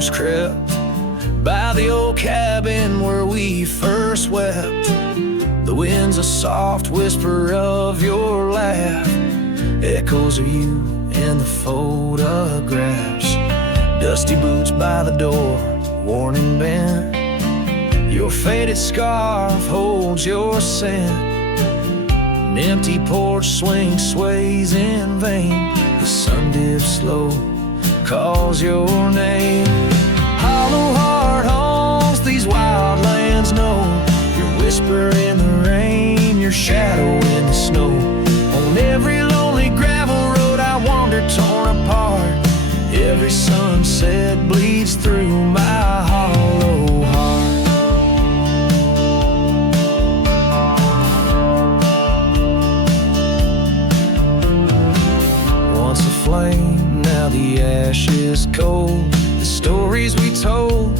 shadows crept by the old cabin where we first wept. The wind's a soft whisper of your laugh, echoes of you in the photographs. Dusty boots by the door, worn and bent. Your faded scarf holds your scent. An empty porch swing sways in vain. The sun dips slow, calls your name. Hollow heart haunts these wild lands know. Your whisper in the rain, your shadow in the snow. On every lonely gravel road I wander torn apart. Every sunset bleeds through my hollow heart. Once a flame, now the ash is cold. The stories we told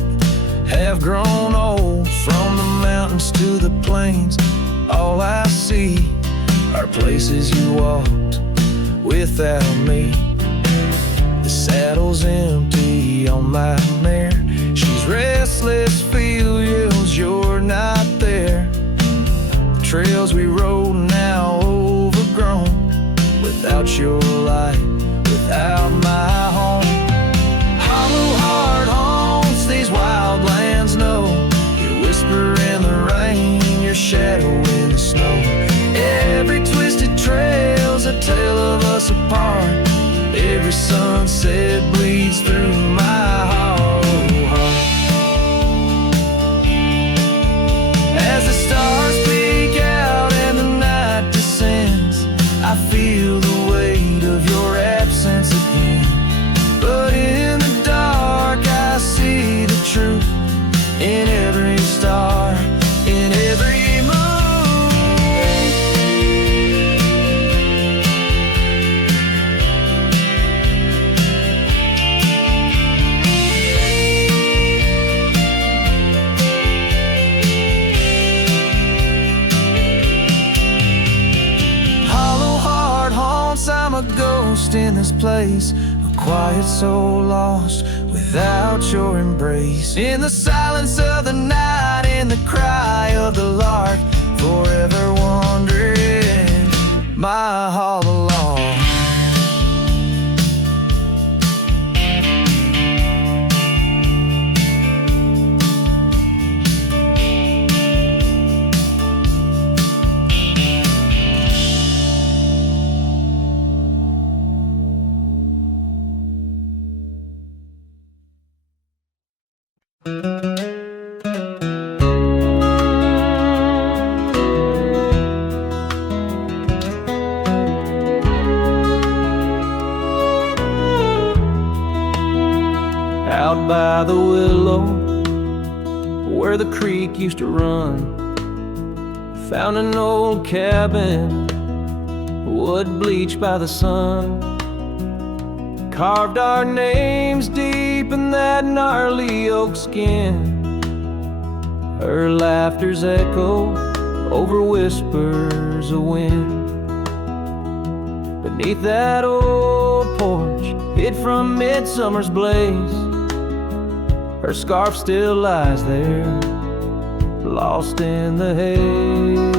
have grown old. From the mountains to the plains, all I see are places you walked without me. The saddle's empty on my mare. She's restless, feels you're not there. The trails we rode now overgrown. Without your light, without my home. Hollow heart haunts these wild lands know. Your whisper in the rain, your shadow in the snow. Every twisted trail's a tale of us apart. Every sunset bleeds through my hollow heart. As the stars peek out and the night descends, I feel the weight of your absence again. But in the dark I see the truth in every star, in every ghost in this place, a quiet soul lost without your embrace. In the silence of the night, in the cry of the lark, forever wandering my hollow log. Out by the willow, where the creek used to run, found an old cabin, wood bleached by the sun. Carved our names deep in that gnarly oak skin. Her laughter's echo over whispers of wind. Beneath that old porch, hid from midsummer's blaze, her scarf still lies there, lost in the haze.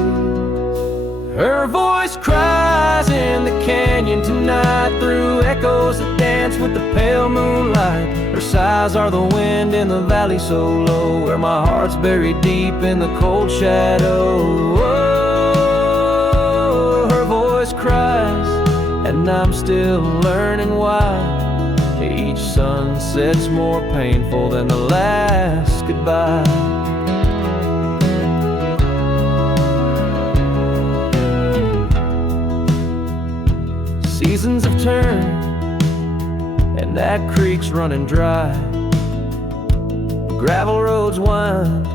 Her voice cries in the canyon tonight, through echoes that dance with the pale moonlight. Her sighs are the wind in the valley so low, where my heart's buried deep in the cold shadow. Oh, her voice cries, and I'm still learning why. Each sunset's more painful than the last goodbye. Seasons have turned, and that creek's running dry. Gravel roads wind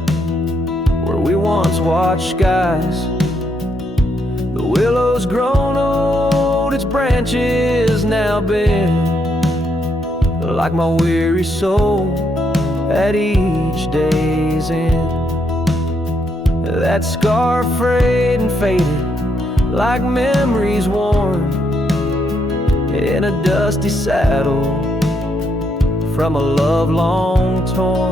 where we once watched skies. The willow's grown old, its branches now bend, like my weary soul at each day's end. That scar frayed and faded, like memories worn in a dusty saddle from a love long torn.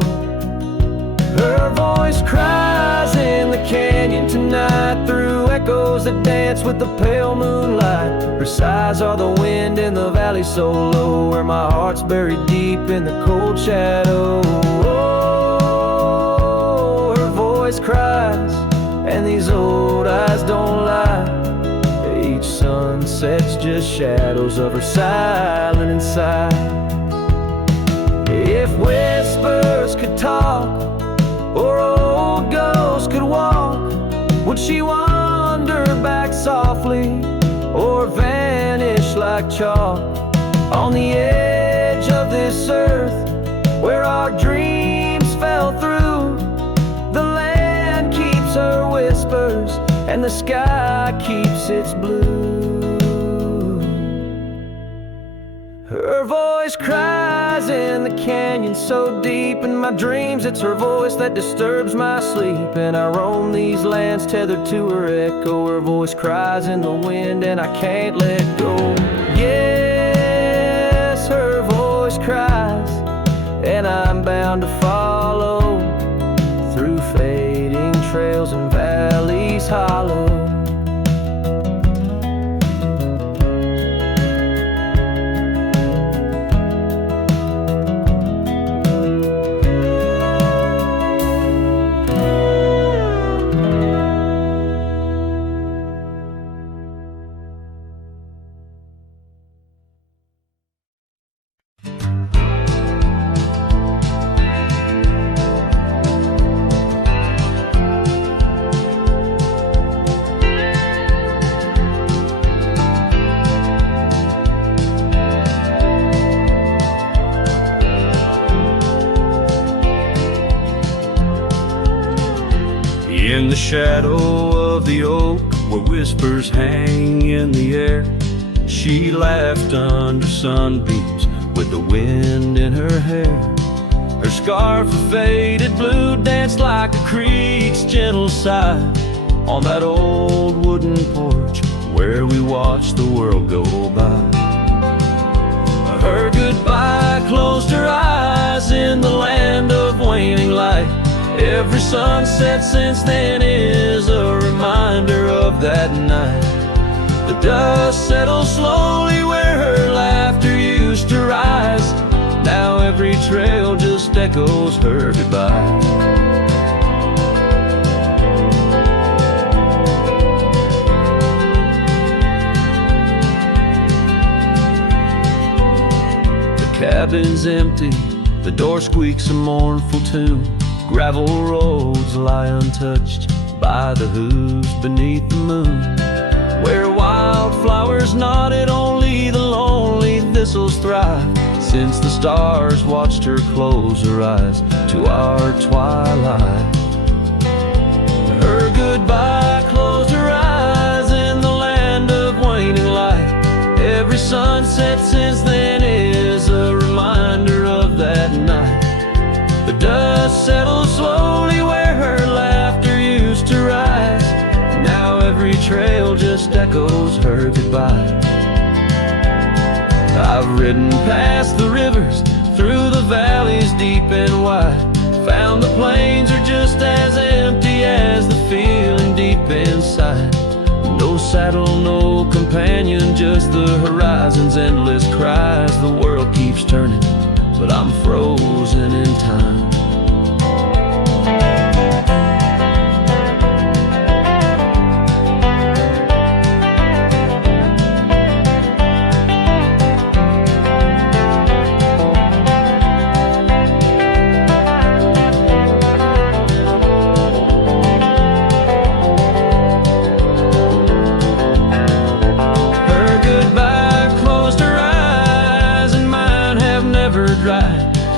Her voice cries in the canyon tonight, through echoes that dance with the pale moonlight. Her sighs are the wind in the valley so low, where my heart's buried deep in the cold shadow. Oh, her voice cries, and these old eyes don't lie. Each sunset's just shadows of her silent inside. If whispers could talk, or old ghosts could walk, would she wander back softly, or vanish like chalk on the edge of this earth where our dreams fell through? The land keeps her whispers, and the sky keeps its blue. Her voice cries in the canyon so deep in my dreams, it's her voice that disturbs my sleep. And I roam these lands tethered to her echo. Her voice cries in the wind and I can't let go. Yes, her voice cries, and I'm bound to follow through fading trails and valleys hollow. In the shadow of the oak, where whispers hang in the air, she laughed under sunbeams with the wind in her hair. Her scarf of faded blue danced like the creek's gentle sigh on that old wooden porch where we watched the world go by. Her goodbye closed her eyes in the land of waning light. Every sunset since then is a reminder of that night. The dust settles slowly where her laughter used to rise. Now every trail just echoes her goodbye. The cabin's empty, the door squeaks a mournful tune. Gravel roads lie untouched by the hooves beneath the moon. Where wildflowers nodded, only the lonely thistles thrive, since the stars watched her close her eyes to our twilight. Her goodbye closed her eyes in the land of waning light. Every sunset since then is a reminder of that night. The dust settles slowly where her laughter used to rise. Now every trail just echoes her goodbye. I've ridden past the rivers, through the valleys deep and wide, found the plains are just as empty as the feeling deep inside. No saddle, no companion, just the horizon's endless cries. The world keeps turning, but I'm frozen in time.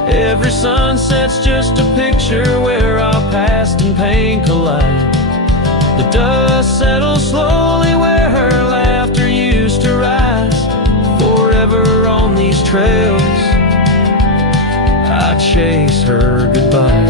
Every sunset's just a picture where our past and pain collide. The dust settles slowly where her laughter used to rise. Forever on these trails, I chase her goodbye.